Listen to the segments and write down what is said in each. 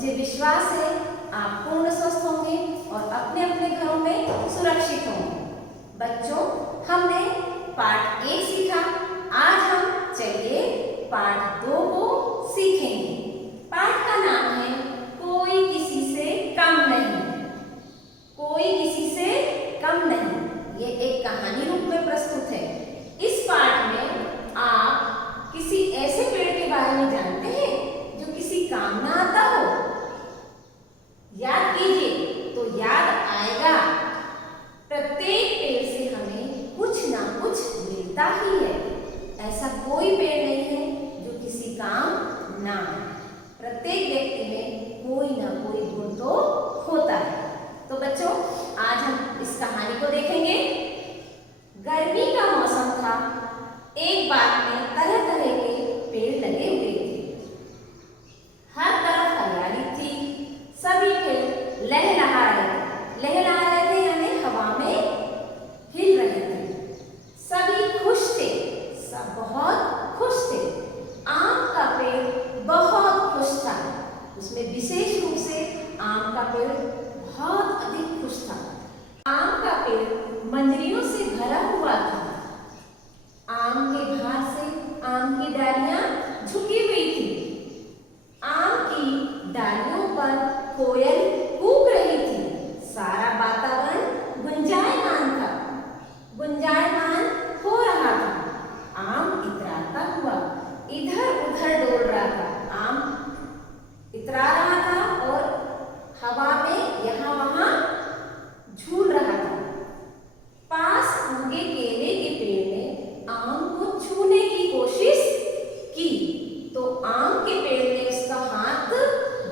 मुझे विश्वास है आप पूर्ण स्वस्थ होंगे और अपने अपने घरों में सुरक्षित होंगे। बच्चों, हमने पाठ 1 सीखा। आज हम चलिए पाठ 2 को सीखेंगे। पाठ का नाम है कोई किसी से कम नहीं। कोई किसी से कम नहीं। ये एक कहानी रूप में प्रस्तुत है। इस पाठ में आप किसी ऐसे पेड़ के बारे में जानते हैं जो किसी काम ना आता हो? याद कीजिए तो याद आएगा। प्रत्येक पेड़ से हमें कुछ ना कुछ मिलता ही है। ऐसा कोई पेड़ नहीं है जो किसी काम ना आए। प्रत्येक व्यक्ति में कोई ना कोई गुण तो होता है। तो बच्चों, आज हम इस कहानी को देखेंगे। गर्मी का मौसम था। एक बाग में तरह तरह के पेड़ लगे हुए थे। हर तरफ हरियाली थी। सभी पेड़ लहलहा रहे थे। लहलहा रहे थे यानी हवा में हिल रहे थे। सभी खुश थे। सब बहुत खुश थे। आम का पेड़ बहुत खुश था। उसमें विशेष रूप से आम का पेड़ बहुत अधिक खुश था। आम का पेड़ मंजरियों से भरा हुआ था। आम के भार से आम की डालियां झुकी हुई थी। आम की डालियों पर कोयल कूक रही थी। सारा वातावरण गुंजायमान था। गुंजायमान हो रहा था। आम इतराता हुआ इधर उधर डोल रहा था। आम इतरा रहा था और हवा में यहाँ वहां झूल रहा था। पास उगे केले के पेड़ ने आम को छूने की कोशिश की तो आम के पेड़ ने उसका हाथ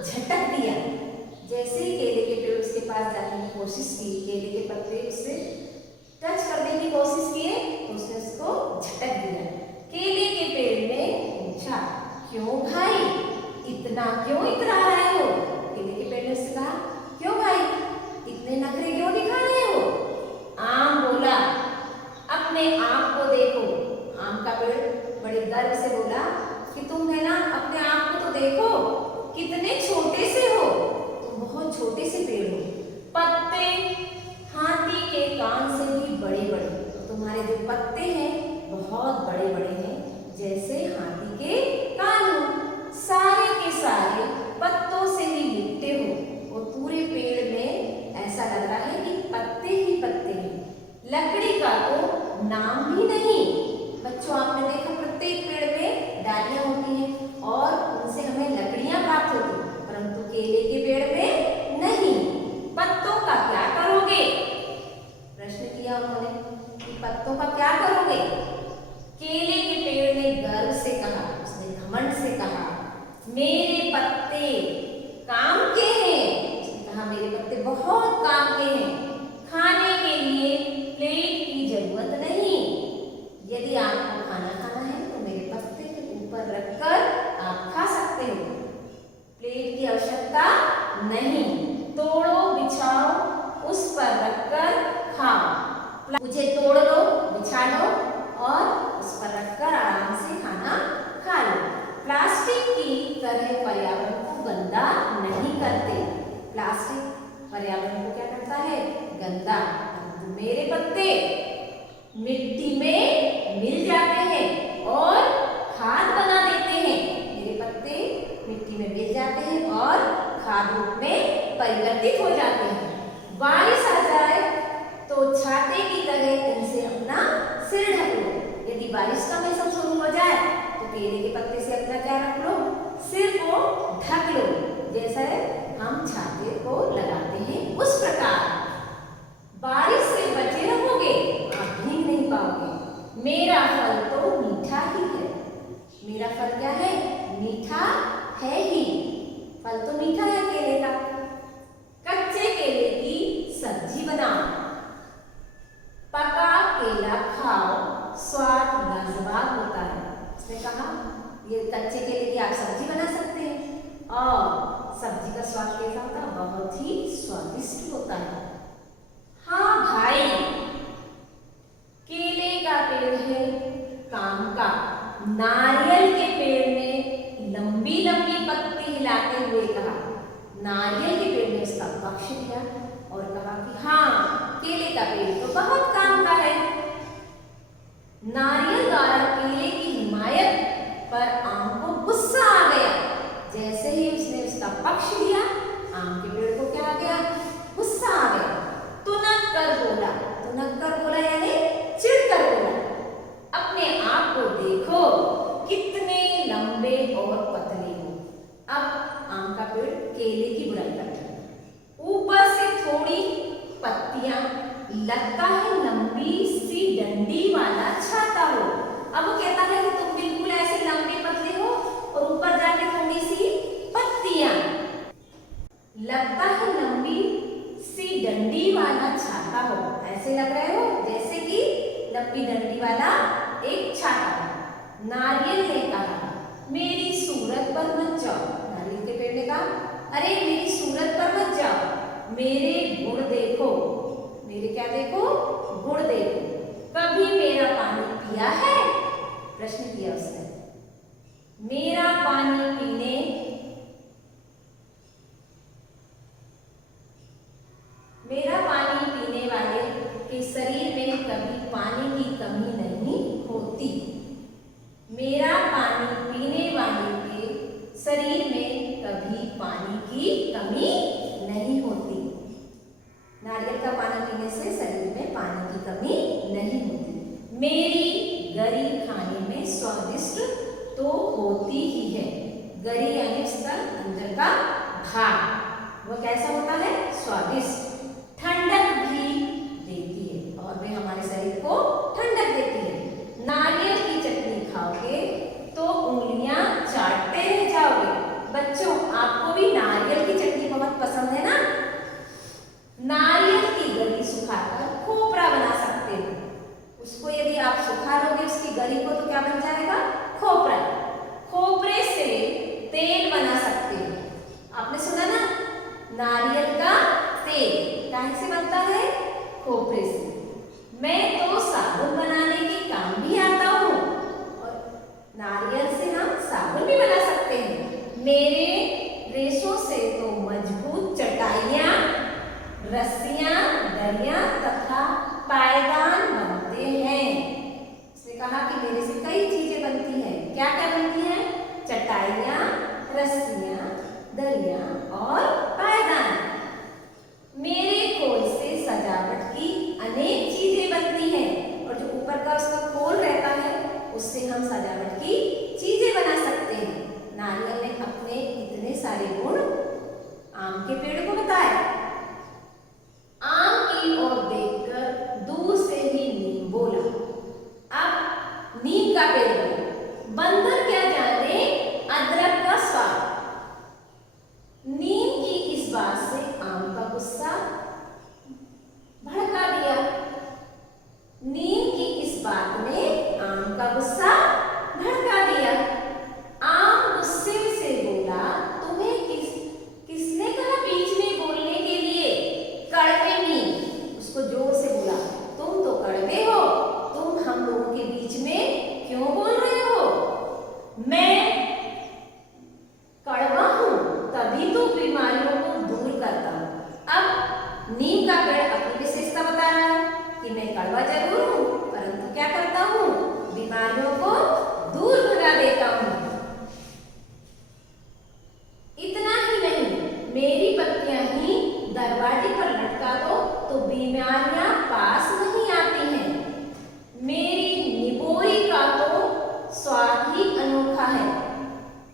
झटक दिया। जैसे ही केले के पेड़ उसके पास जाने की कोशिश की, केले के पत्ते उससे टच करने की कोशिश किए तो उसने उसको झटक दिया। केले के पेड़ ने पूछा, क्यों भाई, इतना क्यों इतरा रहे हो? केले के पेड़ ने उससे कहा, क्यों भाई, इतने नखरे क्यों दिखा रहे हो? आम बोला, अपने आप को देखो। आम का पेड़ बड़े गर्व से बोला कि तुम है ना, अपने आप को तो देखो, कितने छोटे से हो। तुम बहुत छोटे से पेड़ हो। पत्ते हाथी के कान से भी बड़े बड़े। तो तुम्हारे जो पत्ते हैं बहुत बड़े बड़े हैं, जैसे हाथी के कान हो। सारे के सारे पत्तों से ही लिपटे हो और पूरे पेड़ में ऐसा लग रहा है कि पत्ते ही पत्ते हैं। लकड़ी का तो नाम भी नहीं। बच्चों, आपने देखा प्रत्येक पेड़ में डालियां होती हैं और उनसे हमें लकड़ियां प्राप्त होती हैं, परंतु केले के पेड़ में नहीं। पत्तों का क्या करोगे? प्रश्न किया उन्होंने कि पत्तों का क्या करोगे? केले के पेड़ ने गर्व से कहा, उसने घमंड से कहा, मेरे पत्ते काम के हैं। उसने कहा, मेरे पत्ते बहुत काम के हैं। खाने के लिए प्लेट की जरूरत नहीं। यदि आपको खाना खाना है तो मेरे पत्ते के ऊपर रखकर आप खा सकते हो। प्लेट की आवश्यकता नहीं। तोड़ो, बिछाओ, उस पर रखकर खाओ। मुझे तोड़ लो, बिछा लो और उस पर रखकर आराम से खाना खा लो। प्लास्टिक की तरह पर्यावरण को गंदा नहीं करते। प्लास्टिक पर्यावरण को क्या करता है? गंदा। मेरे पत्ते मिट्टी में मिल जाते हैं और खाद बना देते हैं। मेरे पत्ते मिट्टी में मिल जाते हैं और खाद रूप में परिवर्तित हो जाते हैं। बारिश आ जाए तो छाते की तरह इनसे अपना सिर ढक लो। यदि बारिश का मौसम शुरू हो जाए तो केले के पत्ते से अपना क्या रख लो? सिर को ढक लो। जैसे हम छाते को लगाते हैं उस प्रकार। बारिश से बचे रहोगे, आप भीग नहीं पाओगे। मेरा फल तो मीठा ही है। मेरा फल क्या है? मीठा है ही। फल तो मीठा है केले का। कच्चे केले की सब्जी बनाओ। पका केला खाओ, स्वाद लाजवाब होता है। उसने कहा, ये कच्चे केले की आप सब्जी बना सकते हैं और सब्जी का स्वाद कैसा होता है? बहुत ही स्वादिष्ट होता है। हाँ भाई, केले का पेड़ है काम का। नारियल के पेड़ में लंबी लंबी पत्ती हिलाते हुए कहा, नारियल के पेड़ ने उसका पक्ष लिया और कहा कि हाँ, केले का पेड़ तो बहुत काम का है। नारियल द्वारा केले की हिमायत पर आम को गुस्सा आ गया। जैसे ही उसने उसका पक्ष लिया, आम के पेड़ को क्या आ गया? गुस्सा आ गया। तुनक कर बोला यानी चिढ़कर बोला, अपने आप को देखो कितने लंबे और पतले हो। अब आम का पेड़ केले की बुराई करता है। ऊपर से थोड़ी पत्तियां, लगता है लंबी सी डंडी वाला छाता हो। अब वो कहता है कि तुम बिल्कुल ऐसे लंबे पतले हो और ऊपर जाके थोड़ी सी पत्तियां, लगता है लंबी सी डंडी वाला छाता हो। ऐसे लग रहे हो जैसे कि लंबी डंडी वाला एक छाता हो। नारियल ने कहा, मेरी सूरत पर मत जाओ। नारियल के पेड़ ने कहा, अरे मेरी सूरत पर मत जाओ, मेरे गुण देखो। मेरे क्या देखो? गुण देखो। कभी मेरा पानी पिया है? प्रश्न किया उसने। मेरा पानी पीने वाले के शरीर में कभी पानी की कमी नहीं होती। मेरा पानी पीने वाले के शरीर में कभी पानी की कमी नहीं होती। नारियल का पानी पीने से शरीर में पानी की कमी नहीं होती। मेरी गरी खाने में स्वादिष्ट तो होती ही है। गरी यानी उसका अंदर का भाग, वो कैसा होता है? स्वादिष्ट। ठंडक भी देती है और वे हमारे शरीर को ठंडक देती है। नारियल की चटनी खाओगे तो उंगलियां चाटते रह जाओगे। बच्चों, आपको भी नारियल की चटनी बहुत पसंद है ना? नारियल की गरी सुखाकर खोपरा बना सकते हो। उसको यदि आप सुखा लोगे उसकी गरी को, तो क्या बन जाएगा? खोपरा। खोपरे से तेल बना सकते हो। आपने सुना ना, नारियल का तेल कहाँ से बनता है? खोपरे से। मैं तो साबुन बनाने के काम भी आता हूँ और नारियल से हम साबुन भी बना सकते हैं। मेरे रेशों से तो मजबूत चटाइयाँ, रस्सियाँ, दरियाँ तथा पायदान बनते हैं। उसने कहा कि मेरे से कई चीजें बनती हैं। क्या क्या बनती हैं? चटाइयाँ, रस्सियाँ, दरियाँ और पायदान। मेरे खोल से सजावट की अनेक चीजें बनती हैं और जो ऊपर का उसका खोल रहता है उससे हम सजावट की चीजें बना सकते हैं। नारियल ने अपने इतने सारे गुण आम के पेड़ को बताए। आम की ओर देखकर दूर से ही नीम बोला। अब नीम का पेड़ बोला, बंदर क्या जाने अदरक का स्वाद। नीम की इस बात से आम का गुस्सा भड़का दिया। नीम की इस बात ने आम का गुस्सा भड़का दिया। आम गुस्से से बोला, तुम्हें किसने कहा बीच में बोलने के लिए? कड़वे नीम। उसको जोर से बोला, तुम तो कड़वे हो, तुम हम लोगों के बीच में क्यों बोल रहे हो? मैं कड़वा हूं तभी तो बीमारियों को दूर करता हूं। अब नीम का पेड़ अपनी विशेषता बता रहा है कि मैं कड़वा जरूर हूं, परंतु क्या करता हूं? बीमारियों को दूर भगा देता हूं। इतना ही नहीं, मेरी पत्तियां ही दरवाजे पर लटका दो तो बीमारियां पास नहीं आती हैं। मेरी निबोई का तो स्वाद ही अनोखा है।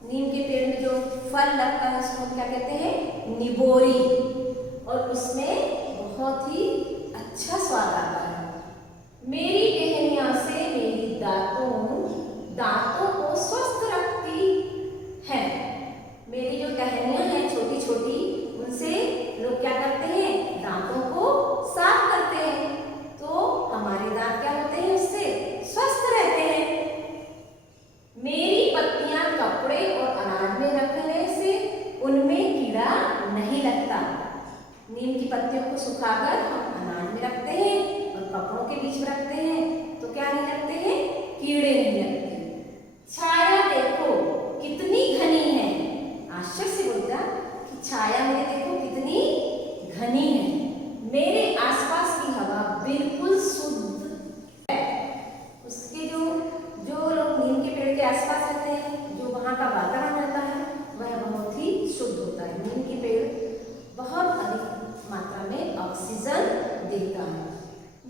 नीम के पेड़ में जो फल लगता है उसको क्या कहते हैं? निबोरी। और उसमें बहुत ही अच्छा स्वाद आता है। मेरी टहनियां से मेरी दांतों को स्वस्थ रखती है। मेरी जो टहनियां हैं छोटी छोटी, उनसे लोग क्या करते हैं? दांतों को साफ करते हैं, तो हमारे दांत क्या होते हैं? उससे स्वस्थ रहते हैं। मेरी पत्तियां कपड़े और अनाज में रखने से उनमें कीड़ा नहीं लगता। नीम की पत्तियों को सुखाकर हम अनाज में रखते हैं और कपड़ों के बीच में रखते हैं, तो क्या नहीं लगते हैं? कीड़े नहीं लगते। छाया देखो कितनी घनी है। आश्चर्य से बोलता कि छाया मेरी देखो कितनी घनी है, मेरे आसपास की हवा बिल्कुल शुद्ध है। उसके जो जो लोग नीम के पेड़ के आसपास रहते हैं, जो वहाँ का वातावरण रहता है वह बहुत ही शुद्ध होता है। नीम के पेड़ बहुत अधिक मात्रा में ऑक्सीजन देता है।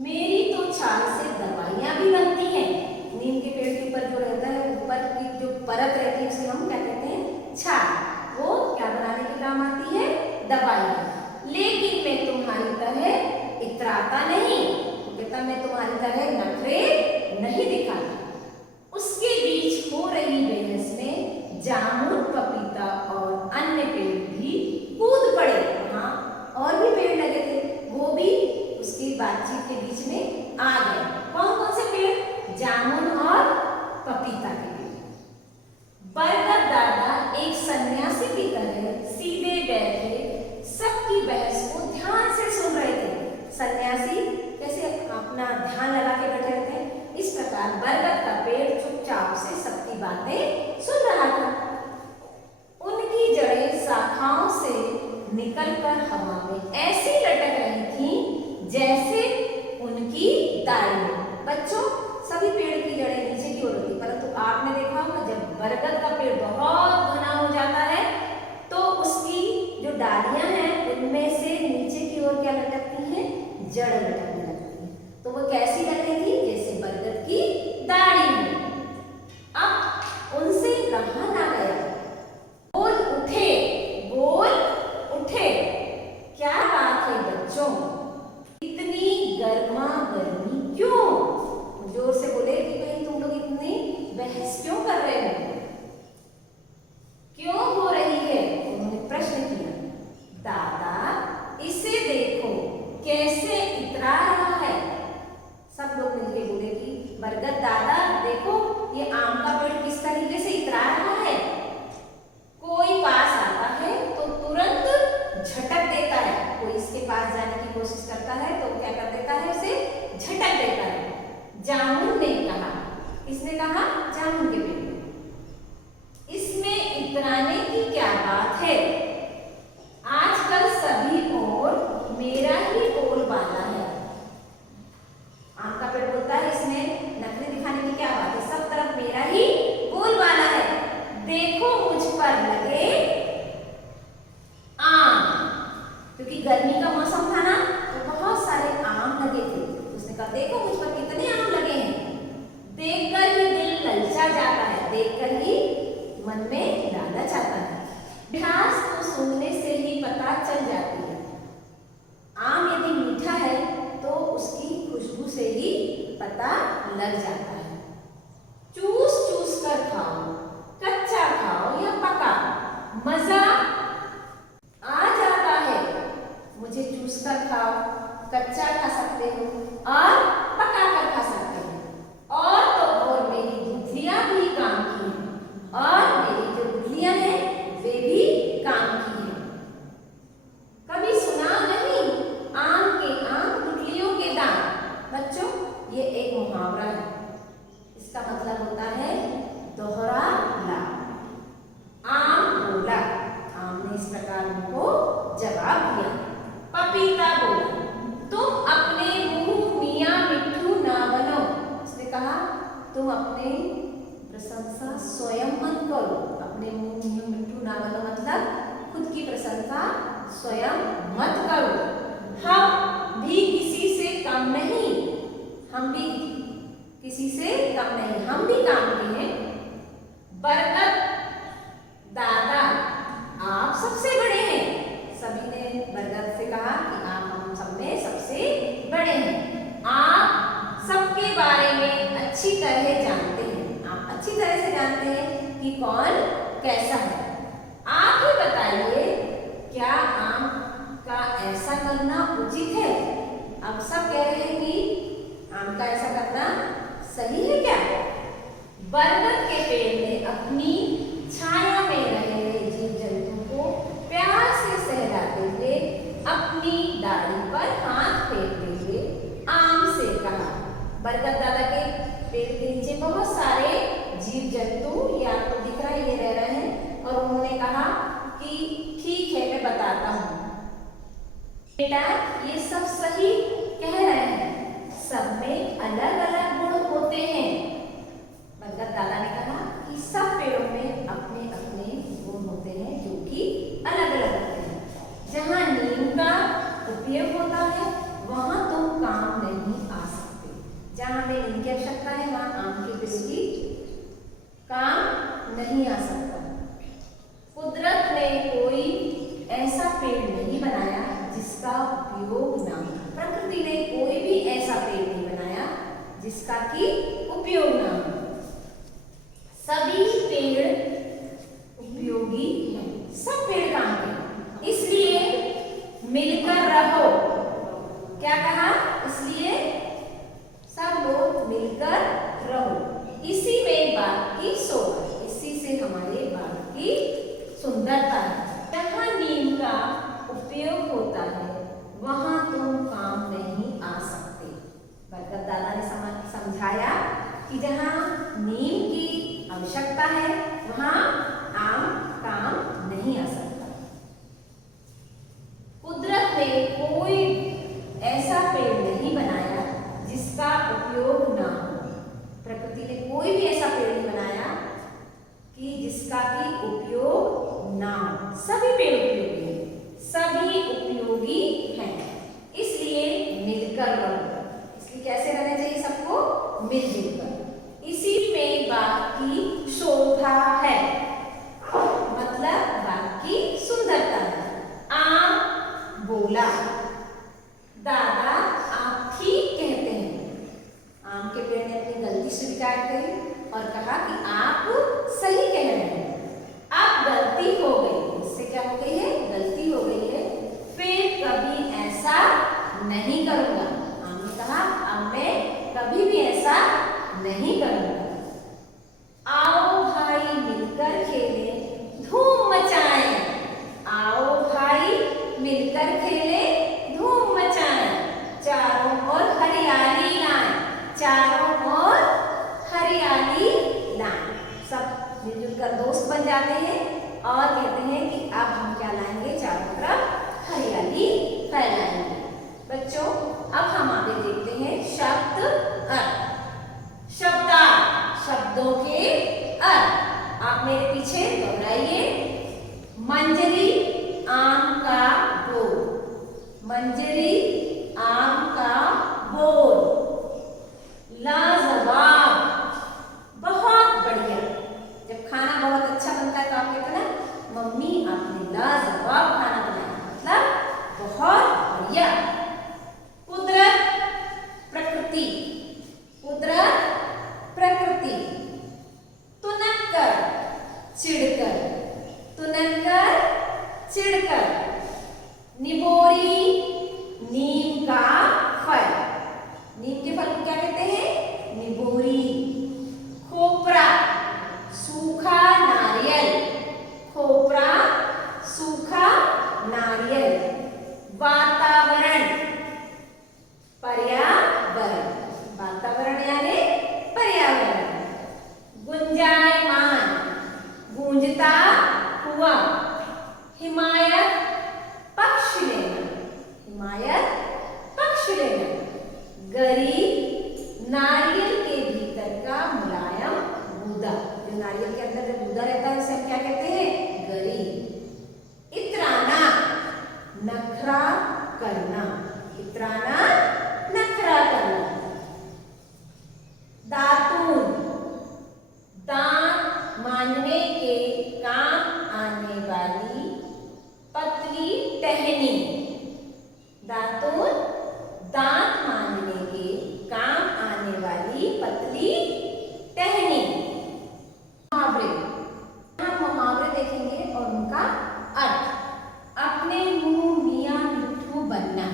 मेरी तो छाल से दवाइयाँ भी बनती हैं। नीम के पेड़ के ऊपर जो रहता है, ऊपर की जो परत रहती है उसे हम क्या कहते हैं, छाल। वो क्या बनाने के काम आती है, दवाई। लेकिन मैं तुम्हारी तरह इतराता नहीं, कहता मैं तुम्हारी तरह नखरे नहीं दिखाता। उसके बीच हो रही बहस में जामुन, पपीता और अन्य पेड़ भी कूद पड़े। वहाँ और भी पेड़ लगे थे, वो भी उसकी बातचीत के बीच में आ गए। कौन कौन से पेड़, जामुन और पपीता के पेड़। बरगद दादा एक सन्यासी की तरह सीधे बैठे सबकी बहस को ध्यान से सुन रहे थे। सन्यासी कैसे अपना ध्यान लगा के बैठे रहते हैं, इस प्रकार बरगद का पेड़ चुपचाप से सबकी बातें सुन रहा था। उनकी जड़ें शाखाओं से निकलकर हवा में ऐसी लटक रही थी जैसे उनकी दाढ़ी। बच्चों, सभी पेड़ की जड़ें नीचे की ओर होती, परंतु आपने देखा होगा जब बरगद का पेड़ बहुत घना हो जाता है तो उसकी जो डालियां हैं उनमें से नीचे की ओर क्या लटकती हैं, जड़ लटकने लगती है। तो वो कैसी लग रही थी, जैसे बरगद की दाढ़ी में। अब उनसे कहा ना गया, बोल उठे, बोल उठे। क्या बात है बच्चों, इतनी गर्मा गर्मी क्यों? जोर से बोले कि भाई तुम लोग इतनी बहस क्यों कर रहे हो, क्यों हो रही है? उन्होंने प्रश्न किया। दादा, इसे देखो कैसे इतरा रहा है। सब लोग मिलकर बोले कि बरगद दादा देखो ये आम का पेड़ किस तरीके से इतरा रहा है। कोई पास आता है तो तुरंत झटक देता है, कोई इसके पास जाने की कोशिश करता है तो क्या कर देता है, उसे झटक देता है। जामुन ने कहा, किसने कहा, जामुन के पेड़। इसमें इतराने की क्या बात है, आजकल सभी और मेरा ही बोलबाला है। आम का पेड़ बोलता है इसमें नखरे दिखाने की क्या बात है, सब तरफ मेरा ही बोलबाला है। देखो मुझ पर लगे आम, क्योंकि गर्मी का मौसम था ना तो बहुत सारे आम लगे थे। उसने कहा देखो मुझ पर कितने आम लगे हैं। देखकर ही दिल ललचा जाता है, देखकर ही मन में लालच आता है। मिठास तो सुनने से ही पता चल जाती है। आम यदि मीठा है तो उसकी खुशबू से ही पता लग जाता है। चूस चूस कर खाओ, कच्चा खाओ या पका, मजा आ जाता है। मुझे चूस कर खाओ, कच्चा खा सकते हो और पका कर खा सकते हो। और तो और मेरी गुठलियां भी काम की हैं, और मेरी जो गुठलियां हैं वे भी काम की हैं। कभी सुना नहीं, आम के आम गुठलियों के दाम। बच्चों, ये एक मुहावरा है, इसका मतलब होता है दोहरा लाभ। आम बोला, आम ने इस प्रकार उनको जवाब दिया। पपीता बोला, तुम अपने मुंह मियां मिट्ठू ना बनो। उसने कहा तुम अपने प्रशंसा स्वयं मत करो। अपने मुंह मियां मिट्ठू ना बनो मतलब खुद की प्रशंसा स्वयं मत करो। हम भी किसी से कम नहीं, हम भी किसी से कम नहीं, हम भी काम के हैं। बरगद दादा, आप सबसे बड़े हैं। सभी ने बरगद से कहा कि आप हम सब में सबसे बड़े हैं। आप सबके बारे में अच्छी तरह जानते हैं, आप अच्छी तरह से जानते हैं कि कौन कैसा है। आप ही बताइए, क्या आम का ऐसा करना उचित है? अब सब कह रहे हैं कि आम का ऐसा करना सही है क्या? बरगद के पेड़ ने अपनी छाया में रहे जीव जंतु को प्यार से सहलाते हुए अपनी डाली पर हाथ फेरते हुए आम से कहा। बरगद दादा के पेड़ के नीचे बहुत सारे जीव जंतु, ये आपको दिख रहा है, ये रह रहे हैं। और उन्होंने कहा कि ठीक है मैं बता हूँ। बेटा ये सब सही कह रहे हैं, सब में अलग अलग गुण होते हैं। बरगद दादा ने कहा कि सब पेड़ों में अपने अपने गुण होते हैं जो कि अलग अलग होते हैं। जहाँ नीम का उपयोग होता है वहाँ तुम काम नहीं आ सकते। जहाँ हमें नीम की आवश्यकता है वहाँ आम के पेड़ की काम नहीं आ सकता। कुदरत ने कोई ऐसा पेड़ नहीं बनाया जिसका उपयोग ना हो। प्रकृति ने कोई भी ऐसा पेड़ नहीं बनाया जिसका कि उपयोग ना हो। सभी पेड़ उपयोगी हैं, सब पेड़ काम के, इसलिए मिलकर रहो। क्या कहा? इसलिए सब लोग मिलकर रहो। इसी में बाग की शोभा, इसी से हमारे बाग की सुंदरता है। जहाँ नीम का उपयोग होता है वहाँ तुम काम नहीं आ सकते। बरगद दादा ने समझाया कि जहाँ नीम की आवश्यकता है वहाँ आम काम नहीं आ सकता। कुदरत ने कोई ऐसा पेड़ नहीं बनाया जिसका उपयोग ना हो। प्रकृति ने कोई भी ऐसा पेड़ नहीं बनाया कि जिसका कि उपयोग ना हो। सभी पेड़ उपयोगी हैं, सभी उपयोगी हैं, इसलिए मिलकर रहो। इसलिए कैसे रहना चाहिए सबको? मिलजुल कर। इसी में बाग की शोभा है, मतलब बाग की सुंदरता है। आम बोला, दादा आप ठीक कहते हैं। आम के पेड़ ने अपनी गलती स्वीकार करी और कहा कि आप सही कह रहे हैं, अब गलती हो गई। इससे क्या हो गई है? गलती हो गई है, फिर कभी ऐसा नहीं करूंगा। आम ने कहा अब मैं कभी भी ऐसा नहीं करूंगा। आओ भाई मिलकर खेलें, धूम मचाएं। आओ भाई मिलकर खेलें, धूम मचाएं। चारों ओर हरियाली लाएं, चारों ओर हरियाली लाएं। सब मिलजुल कर दोस्त बन जाते हैं और कहते हैं कि अब हम क्या लाएंगे? चारों तरफ हरियाली फैलाएंगे। बच्चों अब हम आगे देखते हैं शब्द अर्थ। शब्दार्थ, शब्दों के अर्थ आप मेरे पीछे दोहराइए। मंजरी आम का बोल, मंजरी आम का बोल। लाजवाब, बहुत बढ़िया। जब खाना बहुत अच्छा बनता है तो आप कहते हैं ना मम्मी आपने लाजवाब खाना बनाया, मतलब बहुत बढ़िया। कुदरत, प्रकृति, कुदरत प्रकृति। तुनक्कर, चिढ़कर, तुनक्कर चिढ़कर। निबोरी नीम का फल, नीम के फल को क्या कहते हैं? निबोरी। खोपरा सूखा नारियल, खोपरा सूखा नारियल। वातावरण, पर्यावरण, वातावरण यानी पर्यावरण। गुंजायमान, गूंजता हुआ। हिमायत पक्ष लेना, हिमायत पक्ष लेना। गरी नारियल के भीतर का मुलायम गूदा, जो नारियल के अंदर जो गूदा रहता है उसे हम क्या कहते हैं? गरी। इतराना, नखरा करना, इतराना नखरा करना। दातून, दांत मांजने के काम आने वाली पतली टहनी। दातून दांत मांजने के काम आने वाली पतली टहनी। मुहावरे, हम मुहावरे देखेंगे और उनका अर्थ। अपने मुंह मियां मिट्ठू बनना,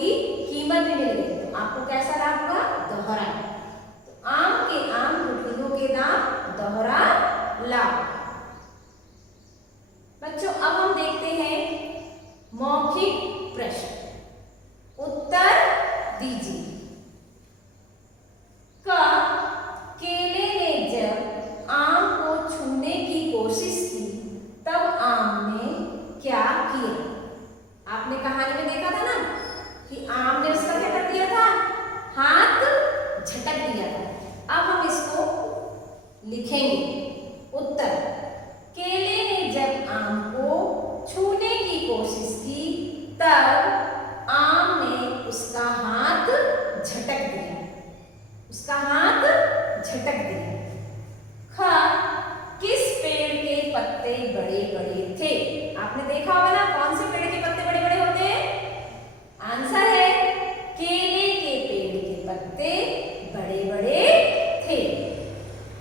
की कीमत भी मिल गई। तो आपको कैसा लाभ हुआ? दोहरा। तो आम के आम गुठलियों के दाम, दोहरा लाभ। बच्चों अब हम देखते हैं मौखिक प्रश्न। उत्तर दीजिए। क, केले ने जब आम को छूने की कोशिश की तब आम ने क्या किया? आपने कहानी में देखा था ना कि आम ने उसका क्या कर दिया था? हाथ झटक दिया था। अब हम इसको लिखेंगे। उत्तर, केले ने जब आम को छूने की कोशिश की तब आम ने उसका हाथ झटक दिया। उसका हाथ झटक दिया। ख, किस पेड़ के पत्ते बड़े बड़े थे? आपने देखा होगा ना कौन से पेड़ के पत्ते बड़े बड़े होते हैं? आंसर है केले के पेड़ के पत्ते बड़े बड़े थे।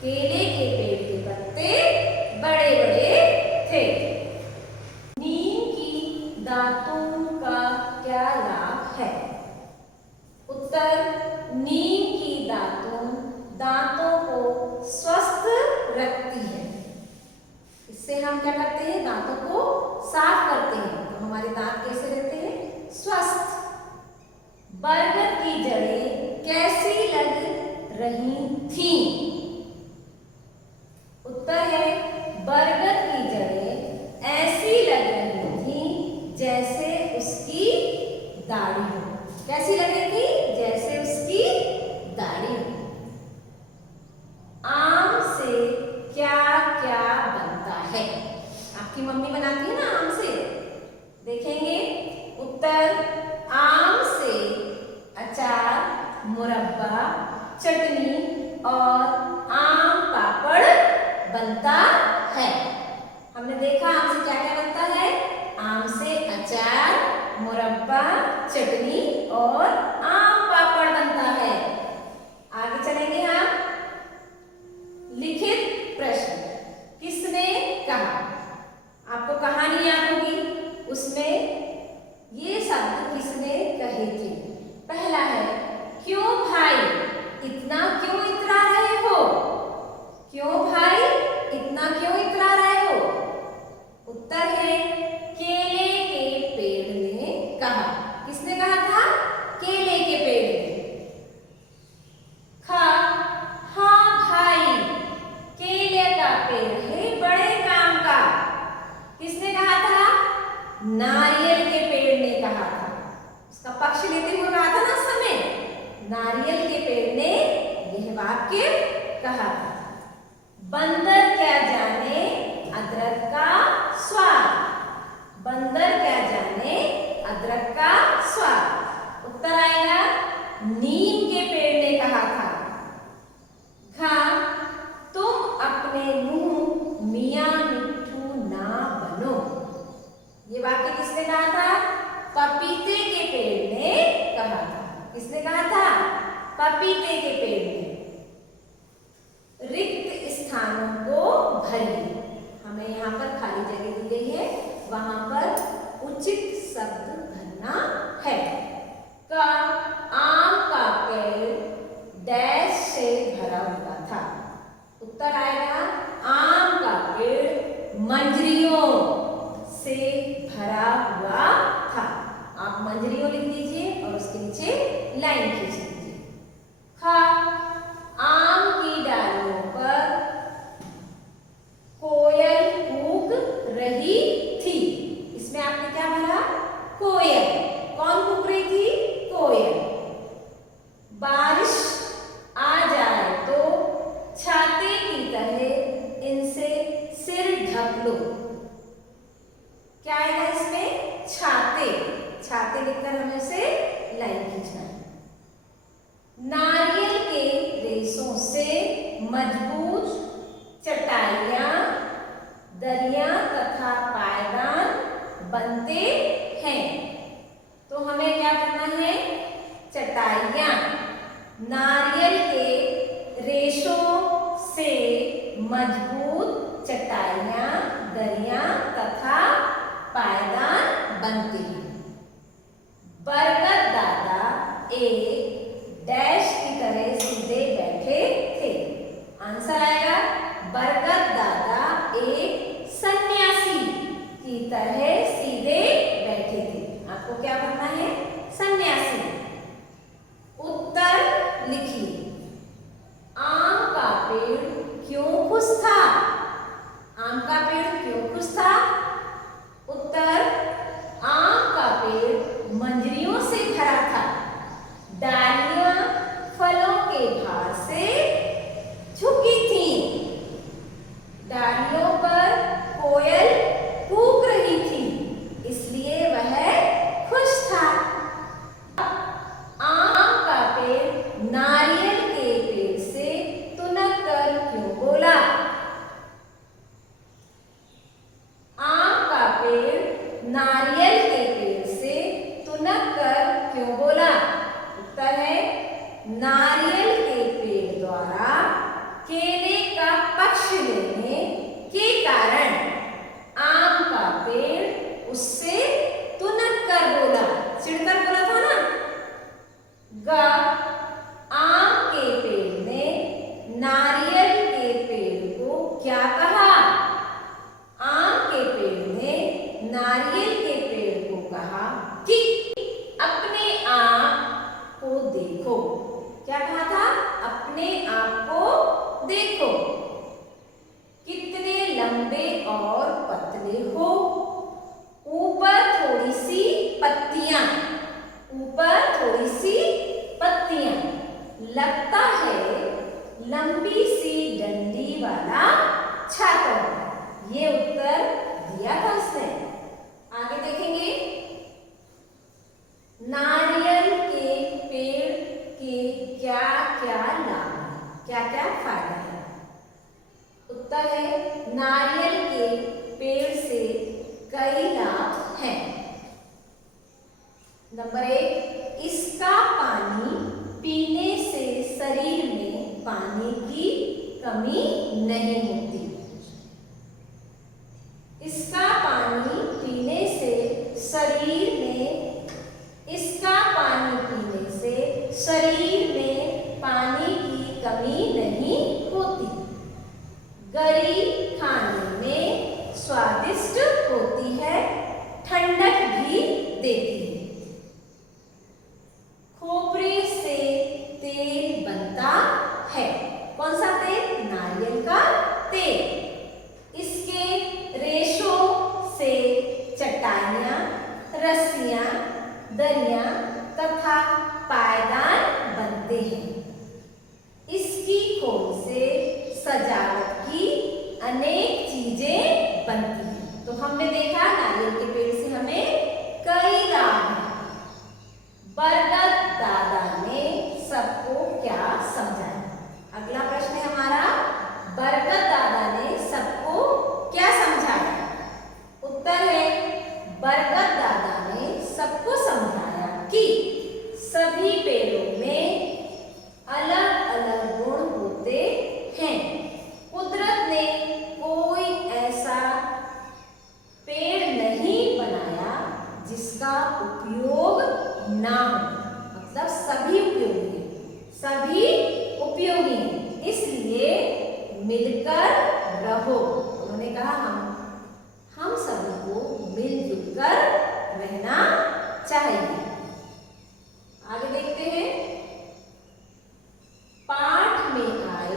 केले के पेड़ के पत्ते बड़े बड़े थे। नीम की दातून का क्या लाभ है? उत्तर, नीम की दातून दांतों को स्वस्थ रखती है। इससे हम क्या करते हैं? दांतों को साफ करते हैं। तो हमारे दांत कैसे रहते हैं? स्वस्थ। बरगद की जड़ें कैसी लग रही थी? उत्तर है बरगद की जड़ें ऐसी लग रही थी जैसे उसकी दाढ़ी हो। कैसी लग रही थी? जैसे उसकी दाढ़ी हो। आम से क्या क्या बनता है? आपकी मम्मी बनाती है ना आम से? देखेंगे। उत्तर, आम से अचार, मुरब्बा, चटनी और आम पापड़ बनता है। हमने देखा आम से क्या क्या बनता है? आम से अचार, मुरब्बा, चटनी और आम पापड़ बनता है। आगे चलेंगे हम। लिखित प्रश्न। किसने कहा? आपको कहानी याद होगी, उसमें ये शब्द किसने कहे थे? पहला है, क्यों भाई इतना क्यों इतरा रहे हो? क्यों भाई इतना क्यों इतरा रहे हो? उत्तर है केले के पेड़ ने कहा। किसने कहा था? केले के पेड़ ने। ख, हाँ भाई केले का पेड़ है बड़े काम का। किसने कहा था? नारियल के पेड़ ने कहा था। उसका पक्ष लेते हुए कहा था ना उस समय। नारियल के पेड़ ने यह वाक्य कहा था। बंदर क्या जाने अदरक का स्वाद? बंदर क्या जाने अदरक का स्वाद? उत्तर आएगा नीम के पेड़ ने कहा था। घा, तुम अपने मुंह मियां मिट्ठू ना बनो। ये वाक्य किसने कहा था? पपीते के पेड़ ने कहा था। किसने कहा था? पपीते के पेड़ ने। रिक्त स्थानों को भरिए। हमें यहाँ पर खाली जगह दी गई है, वहां पर उचित शब्द भरना है। का, आम का पेड़ डैश से भरा हुआ था। उत्तर आएगा आम का पेड़ मंजरियों से भरा हुआ था। आप मंजरियों लिख दीजिए और उसके नीचे लाइन खींच दीजिए। खा, आम की डालियों पर कोयल कूक रही थी। इसमें आपने क्या भरा? कोयल। कौन कूक रही थी? कोयल। बारिश आ जाए तो छाते की तरह इनसे सिर ढक लो। क्या आएगा इसमें? छाते। छाते लिखकर हमें से लाइन खींचना है। नारियल के रेशों से मजबूत चटाइयां, दरिया तथा पायदान बनते हैं। तो हमें क्या करना है? चटाइयां नारियल के रेशों से मजबूत चटाइयां, दरिया तथा पायदान बनती हैं। बरगद क्यों बोला? उत्तर है नारियल के पेड़ द्वारा केले का पक्ष लेने के कारण आम का पेड़ उससे तुनक कर बोला, चिढ़कर बोला था ना। ग आम के पेड़ ने नारियल के पेड़ को क्या कहा? आम के पेड़ ने नारियल के पेड़ को कहा कि अपने आप को देखो। क्या कहा था? अपने आप को देखो, कितने लंबे और पतले हो, ऊपर थोड़ी सी पत्तियां, ऊपर थोड़ी सी पत्तियां, लगता है लंबी सी डंडी वाला छाता। ये उत्तर दिया था उसने। आगे देखेंगे, नारियल के पेड़ के क्या क्या लाभ है, क्या क्या फायदा है? उत्तर है नारियल के पेड़ से कई लाभ हैं। नंबर 1, इसका पानी पीने से शरीर में पानी की कमी नहीं होती। इसका पानी पीने से शरीर में, इसका पानी पीने से शरीर में पानी की कमी नहीं होती। गरी खाने में स्वादिष्ट होती है, ठंडक भी देती है। खोपरे से तेल बनता है। कौन सा तेल? नारियल का तेल। इसके रेशों से चटाइयाँ, रस्सियाँ, दरियाँ तथा पायदान बनते हैं। इसकी खोल से सजावट की अनेक चीजें बनती हैं। तो हमने देखा नारियल के पेड़ से हमें कई लाभ हैं। बरगद दादा ने सबको क्या समझाया? अगला प्रश्न है हमारा, बरगद दादा ने सबको क्या समझाया? उत्तर है बरगद दादा ने सबको समझाया कि सभी पेड़ों में अलग अलग गुण होते हैं। कुदरत ने कोई ऐसा पेड़ नहीं बनाया जिसका उपयोग ना हो। मतलब सभी उपयोगी हैं, सभी उपयोगी हैं, इसलिए मिलकर रहो। उन्होंने कहा हम सभी को मिलजुल कर रहना चाहिए। आगे देखते हैं, पाठ में आए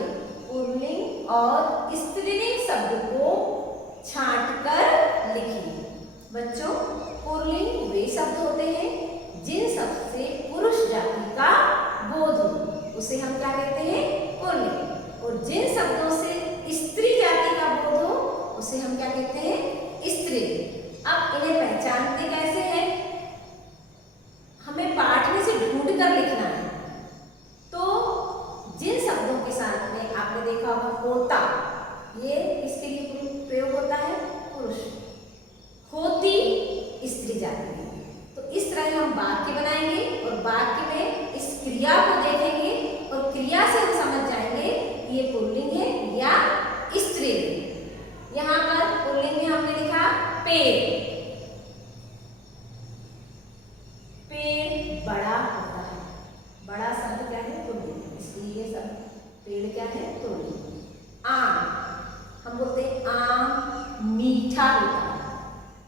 पुल्लिंग और स्त्रीलिंग शब्द को छांटकर लिखिए। बच्चों, पुल्लिंग वे शब्द होते हैं जिन शब्द से पुरुष जाति का बोध हो, उसे हम क्या कहते हैं? पुल्लिंग। और जिन शब्दों से स्त्री जाति का बोध हो, उसे हम क्या कहते हैं? स्त्रीलिंग। अब इन्हें पहचानते कैसे हैं? हमें पाठ में से ढूंढ कर लिखना है। तो जिन शब्दों के साथ में आपने देखा होगा होता, ये किसके लिए प्रयोग होता है? पुरुष। होती स्त्री जाति में। तो इस तरह हम वाक्य बनाएंगे और वाक्य में इस क्रिया को देखेंगे और क्रिया से हम समझ जाएंगे ये पुल्लिंग है या स्त्रीलिंग। यहाँ पर पुल्लिंग में हमने लिखा पेड़। पेड़ बड़ा होता है। बड़ा शब्द क्या है? पुल्लिंग। इसलिए ये सब पेड़ क्या है? पुल्लिंग। आम, हम बोलते हैं आम मीठा होता है,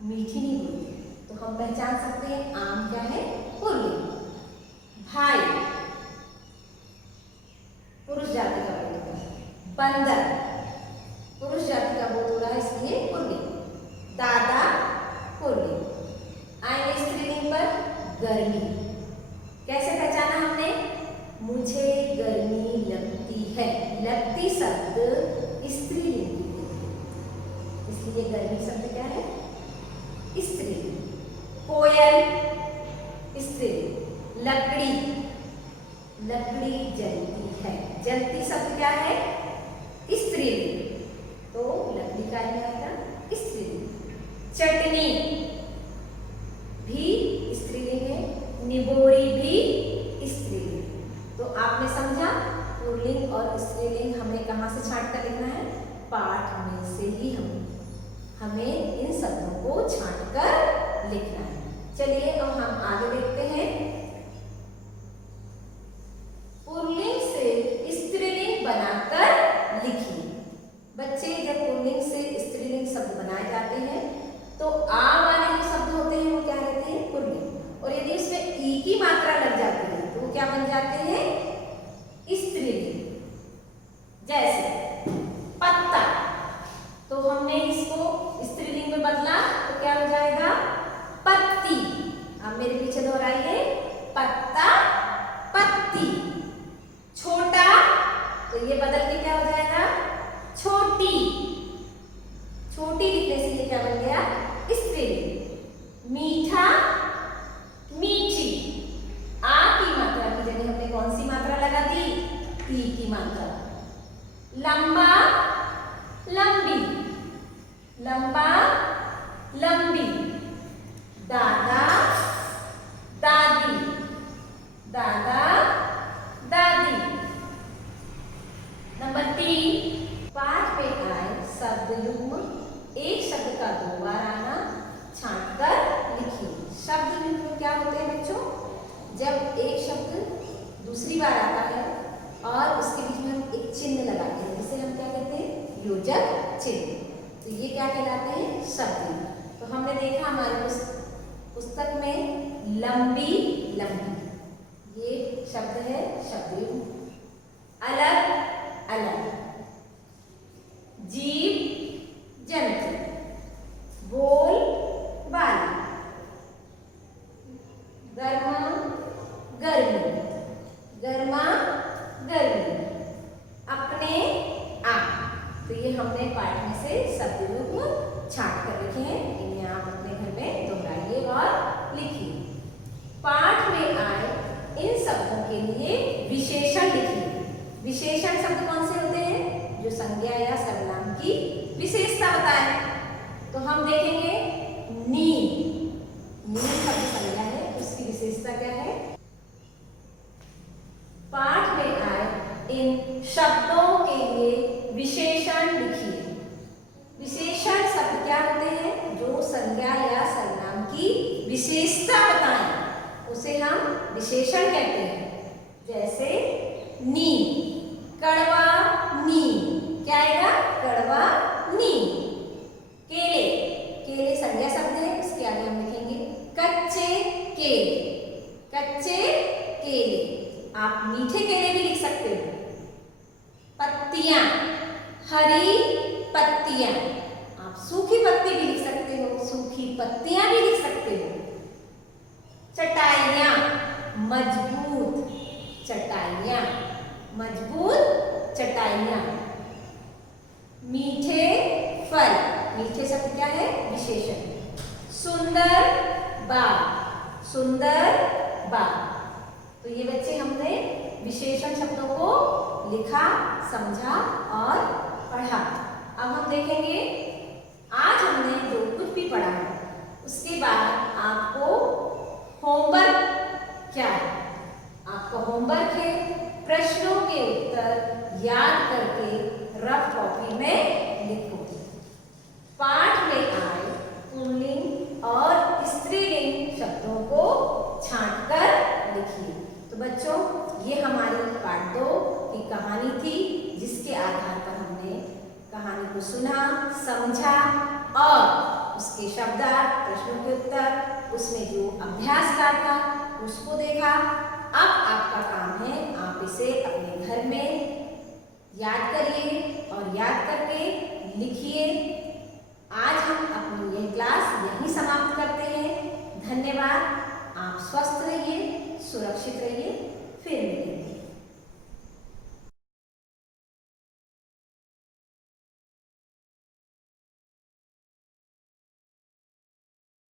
मीठी नहीं बोलते। तो हम पहचान सकते हैं आम क्या है? पुल्लिंग। भाई पुरुष जाति का बोध होता है। बंदर पुरुष जाति का बोध हो रहा है, इसलिए पुल्लिंग। दादा पुल्लिंग। आएंगे स्त्रीलिंग पर, गर्मी। कैसे पहचाना हमने? मुझे गर्मी लगती है। लगती शब्द स्त्रीलिंग, इसलिए गर्मी शब्द क्या है? स्त्रीलिंग। कोयल स्त्रीलिंग। लकड़ी, लकड़ी जलती है। जलती शब्द क्या है? स्त्रीलिंग। तो लकड़ी का ही आएगा स्त्रीलिंग। चटनी भी स्त्रीलिंग है। निबोरी भी हमें इन शब्दों को छांटकर लिखना है। चलिए अब हम आगे देखते हैं। पुल्लिंग से स्त्रीलिंग बनाकर लिखिए। बच्चे जब पुल्लिंग से स्त्रीलिंग शब्द बनाए जाते हैं तो आ वाले जो शब्द होते हैं वो क्या रहते हैं? पुल्लिंग। और यदि उसमें ई की मात्रा लग जाती है तो वो क्या बन जाते हैं? स्त्रीलिंग। जैसे पत्ता, तो हमने इसको स्त्रीलिंग में बदला तो क्या हो जाएगा? पत्ती। अब मेरे पीछे दोहराइए, पत्ता, पत्ती। छोटा, तो ये बदल के क्या हो जाएगा? छोटी। छोटी लिखने से ये क्या बन गया? स्त्रीलिंग। मीठा, मीठी। आ की मात्रा की जगह हमने कौन सी मात्रा लगा दी? ई की मात्रा। लंबा, लंबी। लंबा, लंबी। दादा, दादी। दादा, दादी। नंबर 3, पाठ में आए शब्द युग्म एक शब्द का 2 बार आना छांटकर लिखिए। शब्द युग्म क्या होते हैं बच्चों? जब एक शब्द दूसरी बार आता है और उसके बीच में हम एक चिन्ह लगाते हैं, जिसे हम क्या कहते हैं? योजक चिन्ह। तो ये क्या कहलाते हैं? शब्द। तो हमने देखा हमारे पुस्तक में लंबी, लंबी, ये शब्द है शब्द युग्म। अलग, अलग। जीव, जंतु। बोल, बाल। गर्मा, गर्मी। गर्मा, गर्मी। अपने, आप। तो ये हमने पाठ में से शब्द युग्म छांट कर लिखे हैं। इन्हें आप अपने घर में दोहराइए और लिखिए। पाठ में आए इन शब्दों के लिए विशेषण लिखिए। विशेषण शब्द कौन से होते हैं? जो संज्ञा या सर्वनाम की विशेषता बताए। तो हम देखेंगे नीम। नीम शब्द संज्ञा है, उसकी विशेषता क्या है? पाठ में आए इन शब्दों के लिए विशेषण लिखिए। विशेषण शब्द क्या होते हैं? जो संज्ञा या सर्वनाम की विशेषता बताएं, उसे हम विशेषण कहते हैं। जैसे नीम, कड़वा नीम। क्या आएगा? कड़वा नीम। केले, केले संज्ञा शब्द है, इसके आगे हम लिखेंगे कच्चे केले। कच्चे केले। आप मीठे केले भी लिख सकते हो। पत्तियां, हरी पत्तियां। आप सूखी पत्ती भी लिख सकते हो, सूखी पत्तियां भी लिख सकते हो। चटाइयां, मजबूत चटाइयां। मजबूत चटाइयां। मीठे फल। मीठे शब्द क्या है? विशेषण। सुंदर बाग। सुंदर बाग। तो ये बच्चे हमने विशेषण शब्दों को लिखा, समझा और पढ़ा। अब हम देखेंगे आज हमने जो कुछ भी पढ़ा है उसके बाद आपको होमवर्क क्या है? आपका होमवर्क है प्रश्नों के उत्तर याद करके रफ कॉपी में लिखो। पाठ में आए पुल्लिंग और स्त्रीलिंग शब्दों को छांटकर लिखिए। तो बच्चों, ये हमारी पाठ 2 की कहानी थी, जिसके आधार पर हमने कहानी को सुना, समझा और उसके शब्दार्थ, प्रश्नों के उत्तर, उसमें जो अभ्यासकार था उसको देखा। अब आपका काम है आप इसे अपने घर में याद करिए और याद करके लिखिए। आज हम अपनी यह क्लास यहीं समाप्त करते हैं। धन्यवाद। आप स्वस्थ रहिए, सुरक्षित रहिए, फिर मिलेंगे।